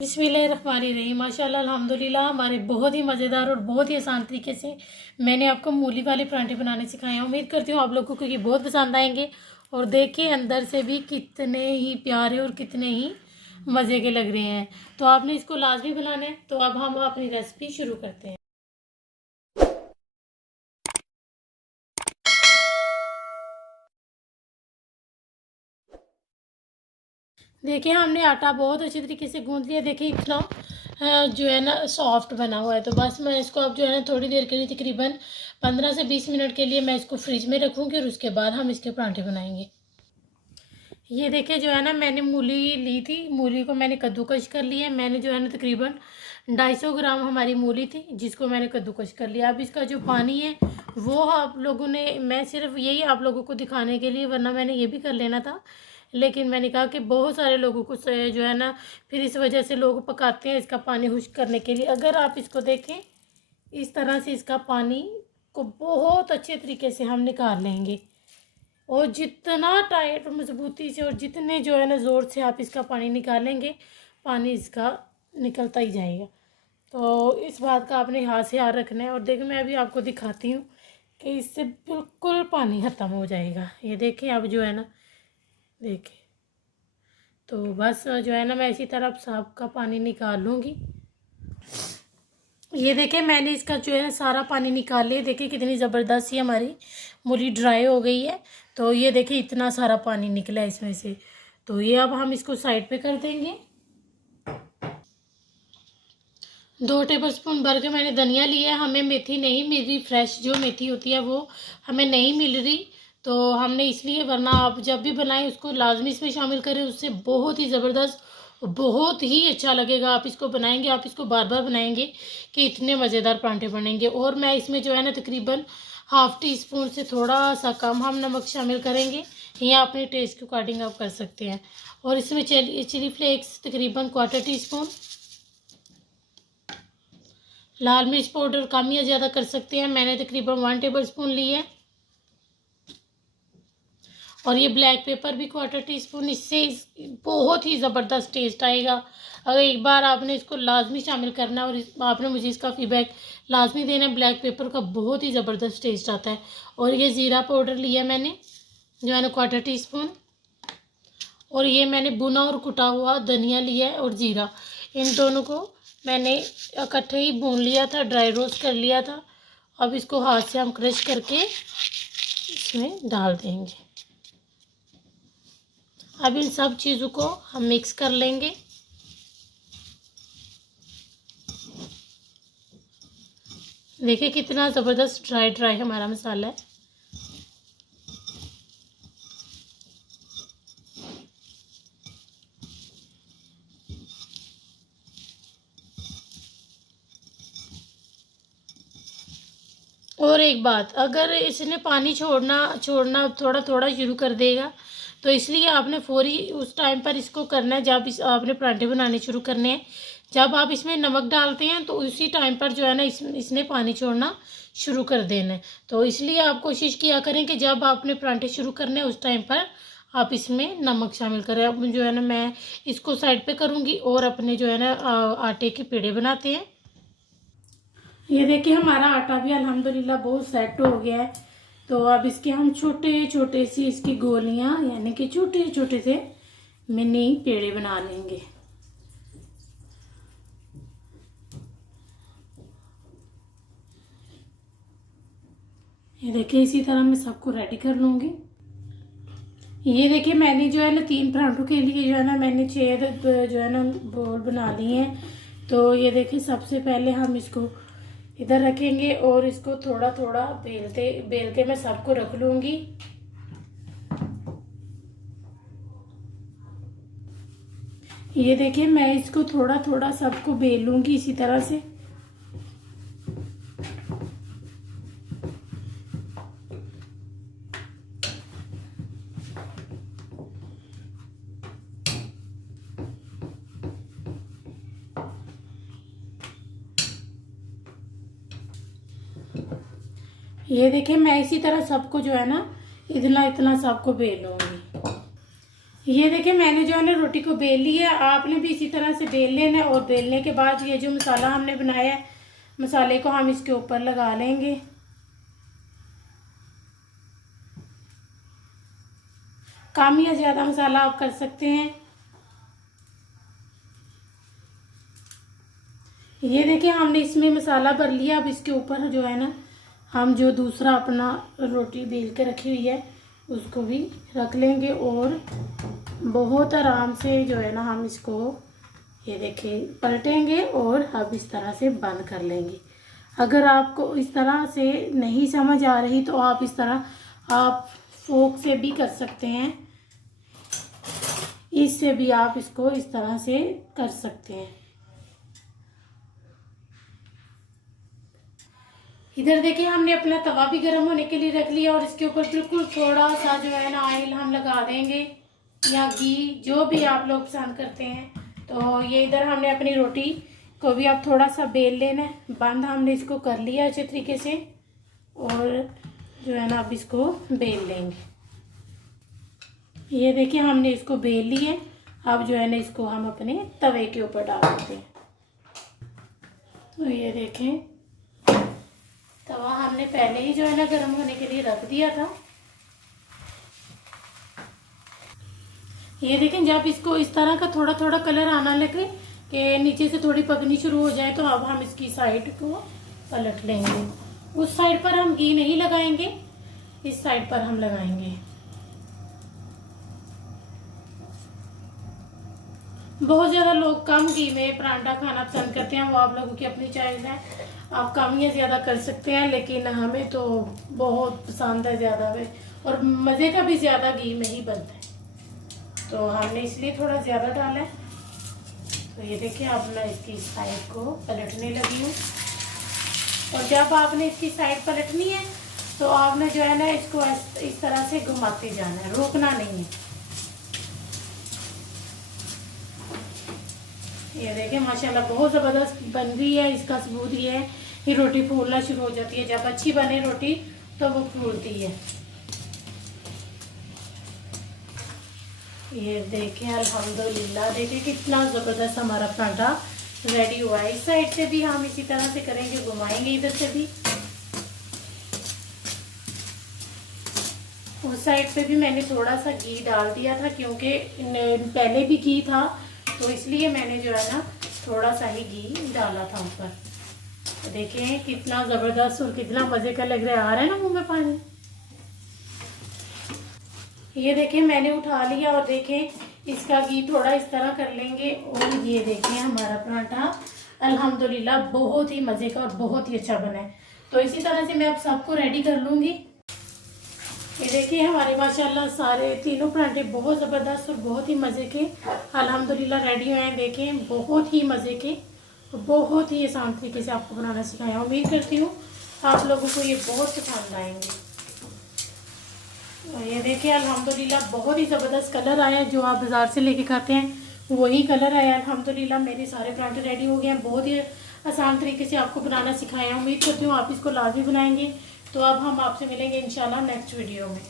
बिस्मिल्लाहिर्रहमानिर्रहीम। माशाल्लाह अल्हम्दुलिल्लाह हमारे बहुत ही मज़ेदार और बहुत ही आसान तरीके से मैंने आपको मूली वाले परांठे बनाने सिखाए हैं। उम्मीद करती हूँ आप लोगों को ये बहुत पसंद आएंगे। और देखिए अंदर से भी कितने ही प्यारे और कितने ही मज़े के लग रहे हैं। तो आपने इसको लाजमी बनाना है। तो अब हम अपनी रेसिपी शुरू करते हैं। देखिए हमने आटा बहुत अच्छी तरीके से गूंथ लिया। देखिए इतना जो है ना सॉफ्ट बना हुआ है। तो बस मैं इसको अब जो है ना थोड़ी देर के लिए तकरीबन 15 से 20 मिनट के लिए मैं इसको फ्रिज में रखूँगी और उसके बाद हम इसके परांठे बनाएंगे। ये देखिए जो है ना मैंने मूली ली थी। मूली को मैंने कद्दूकश कर लिया है। मैंने जो है ना तकरीबन 250 ग्राम हमारी मूली थी जिसको मैंने कद्दूकश कर लिया। अब इसका जो पानी है वो आप लोगों ने, मैं सिर्फ यही आप लोगों को दिखाने के लिए, वरना मैंने ये भी कर लेना था, लेकिन मैंने कहा कि बहुत सारे लोगों को जो है ना फिर इस वजह से लोग पकाते हैं इसका पानी खुश्क करने के लिए। अगर आप इसको देखें इस तरह से इसका पानी को बहुत अच्छे तरीके से हम निकाल लेंगे। और जितना टाइट मजबूती से और जितने जो है ना ज़ोर से आप इसका पानी निकालेंगे पानी इसका निकलता ही जाएगा। तो इस बात का आपने हाथ से याद रखना है। और देखिए मैं अभी आपको दिखाती हूँ कि इससे बिल्कुल पानी ख़त्म हो जाएगा। ये देखें अब जो है ना, देखिए तो बस जो है ना मैं इसी तरह साफ का पानी निकाल लूँगी। ये देखिए मैंने इसका जो है सारा पानी निकाल लिया। देखिए कितनी ज़बरदस्त ही हमारी मूली ड्राई हो गई है। तो ये देखिए इतना सारा पानी निकला है इसमें से। तो ये अब हम इसको साइड पे कर देंगे। 2 टेबलस्पून भर के मैंने धनिया लिया है। हमें मेथी नहीं मिल रही, फ्रेश जो मेथी होती है वो हमें नहीं मिल रही। तो हमने इसलिए, वरना आप जब भी बनाएं उसको लाजमी इसमें शामिल करें, उससे बहुत ही ज़बरदस्त बहुत ही अच्छा लगेगा। आप इसको बनाएंगे, आप इसको बार बार बनाएंगे कि इतने मज़ेदार परांठे बनेंगे। और मैं इसमें जो है ना तकरीबन हाफ़ टी स्पून से थोड़ा सा कम हम नमक शामिल करेंगे, या अपने टेस्ट के अकॉर्डिंग आप कर सकते हैं। और इसमें चिली फ्लेक्स तकरीबन 1/4 टीस्पून, लाल मिर्च पाउडर कम या ज़्यादा कर सकते हैं, मैंने तकरीबन 1 टेबल स्पून ली है। और ये ब्लैक पेपर भी 1/4 टीस्पून। इससे बहुत ही ज़बरदस्त टेस्ट आएगा। अगर एक बार आपने इसको लाजमी शामिल करना और आपने मुझे इसका फीडबैक लाजमी देना है। ब्लैक पेपर का बहुत ही ज़बरदस्त टेस्ट आता है। और ये ज़ीरा पाउडर लिया मैंने जो है ना 1/4 टीस्पून। और ये मैंने भुना और कुटा हुआ धनिया लिया है और ज़ीरा, इन दोनों को मैंने इकट्ठे ही भून लिया था, ड्राई रोस्ट कर लिया था। अब इसको हाथ से हम क्रश करके इसमें डाल देंगे। अब इन सब चीज़ों को हम मिक्स कर लेंगे। देखिए कितना ज़बरदस्त ड्राई ड्राई हमारा मसाला है। और एक बात, अगर इसने पानी छोड़ना थोड़ा थोड़ा शुरू कर देगा तो इसलिए आपने फौरी उस टाइम पर इसको करना है जब आपने परांठे बनाने शुरू करने हैं। जब आप इसमें नमक डालते हैं तो उसी टाइम पर जो है ना इसने पानी छोड़ना शुरू कर देना है। तो इसलिए आप कोशिश किया करें कि जब आपने परांठे शुरू करने हैं उस टाइम पर आप इसमें नमक शामिल करें। अब जो है ना मैं इसको साइड पे करूँगी और अपने जो है ना आटे के पेड़े बनाते हैं। ये देखिए हमारा आटा भी अल्हम्दुलिल्लाह बहुत सेट हो गया है। तो अब इसके हम छोटे छोटे सी इसकी गोलियां यानी कि छोटे छोटे से मिनी पेड़े बना लेंगे। ये देखिए इसी तरह मैं सबको रेडी कर लूँगी। ये देखिए मैंने जो है ना 3 परांठों के लिए जो है ना मैंने 6 जो है ना बोल बना लिए हैं। तो ये देखिए सबसे पहले हम इसको इधर रखेंगे और इसको थोड़ा थोड़ा बेल के मैं सबको रख लूँगी। ये देखिए मैं इसको थोड़ा थोड़ा सबको बेल लूँगी इसी तरह से। ये देखिए मैं इसी तरह सबको जो है ना इतना इतना सबको बेल लूँगी। ये देखिए मैंने जो है ना रोटी को बेल ली है, आपने भी इसी तरह से बेल लेना है। और बेलने के बाद ये जो मसाला हमने बनाया है, मसाले को हम इसके ऊपर लगा लेंगे। कम या ज़्यादा मसाला आप कर सकते हैं। ये देखिए हमने इसमें मसाला भर लिया। अब इसके ऊपर जो है ना हम जो दूसरा अपना रोटी बेल के रखी हुई है उसको भी रख लेंगे और बहुत आराम से जो है ना हम इसको ये देखिए पलटेंगे और अब इस तरह से बंद कर लेंगे। अगर आपको इस तरह से नहीं समझ आ रही तो आप इस तरह आप फोक से भी कर सकते हैं, इससे भी आप इसको इस तरह से कर सकते हैं। इधर देखिए हमने अपना तवा भी गर्म होने के लिए रख लिया और इसके ऊपर बिल्कुल थोड़ा सा जो है ना ऑयल हम लगा देंगे या घी, जो भी आप लोग पसंद करते हैं। तो ये इधर हमने अपनी रोटी को भी अब थोड़ा सा बेल लेना है। बंद हमने इसको कर लिया अच्छे तरीके से और जो है ना अब इसको बेल लेंगे। ये देखिए हमने इसको बेल लिया। अब जो है ना इसको हम अपने तवे के ऊपर डाल देते हैं। तो ये देखें तवा हमने पहले ही जो है ना गर्म होने के लिए रख दिया था। ये देखें जब इसको इस तरह का थोड़ा थोड़ा कलर आना लगे कि नीचे से थोड़ी पकनी शुरू हो जाए तो अब हम इसकी साइड को पलट लेंगे। उस साइड पर हम घी नहीं लगाएंगे, इस साइड पर हम लगाएंगे। बहुत ज़्यादा लोग कम घी में परांठा खाना पसंद करते हैं, वो आप लोगों की अपनी चॉइस है, आप कम या ज़्यादा कर सकते हैं। लेकिन हमें तो बहुत पसंद है ज़्यादा में, और मज़े का भी ज़्यादा घी में ही बनता है तो हमने इसलिए थोड़ा ज़्यादा डाला है। तो ये देखिए अब मैं इसकी साइड को पलटने लगी हूँ। और जब आपने इसकी साइड पलटनी है तो आपने जो है ना इसको इस तरह से घुमाते जाना है, रोकना नहीं है। ये देखिए माशाल्लाह बहुत ज़बरदस्त बन रही है। इसका सबूत ये है कि रोटी फूलना शुरू हो जाती है। जब अच्छी बने रोटी तो वो फूलती है। ये देखिए अल्हम्दुलिल्लाह, देखिए कितना ज़बरदस्त हमारा पराठा रेडी हुआ है। इस साइड से भी हम इसी तरह से करेंगे, घुमाएंगे इधर से भी। उस साइड पे भी मैंने थोड़ा सा घी डाल दिया था क्योंकि पहले भी घी था तो इसलिए मैंने जो है ना थोड़ा सा ही घी डाला था ऊपर। तो देखें कितना ज़बरदस्त और कितना मज़े का लग रहा है, आ रहा है ना मुंह में पानी। ये देखें मैंने उठा लिया और देखें इसका घी थोड़ा इस तरह कर लेंगे और ये देखें हमारा पराठा अल्हम्दुलिल्लाह बहुत ही मज़े का और बहुत ही अच्छा बना है। तो इसी तरह से मैं अब सबको रेडी कर लूँगी। ये देखिए हमारे माशाल्लाह सारे तीनों पराठे बहुत ज़बरदस्त और बहुत ही मज़े के अल्हम्दुलिल्लाह रेडी हुए हैं। देखें बहुत ही मज़े के, बहुत ही आसान तरीके से आपको बनाना सिखाया। उम्मीद करती हूँ आप लोगों को ये बहुत पसंद आएंगे। ये देखिए अल्हम्दुलिल्लाह बहुत ही ज़बरदस्त कलर आया है। जो आप बाज़ार से लेके खाते हैं वही कलर आया है। अल्हम्दुलिल्लाह मेरे सारे पराठे रेडी हो गए हैं। बहुत ही आसान तरीके से आपको बनाना सिखाया। उम्मीद करती हूँ आप इसको लाजमी बनाएंगे। तो अब हम आपसे मिलेंगे इंशाल्लाह नेक्स्ट वीडियो में।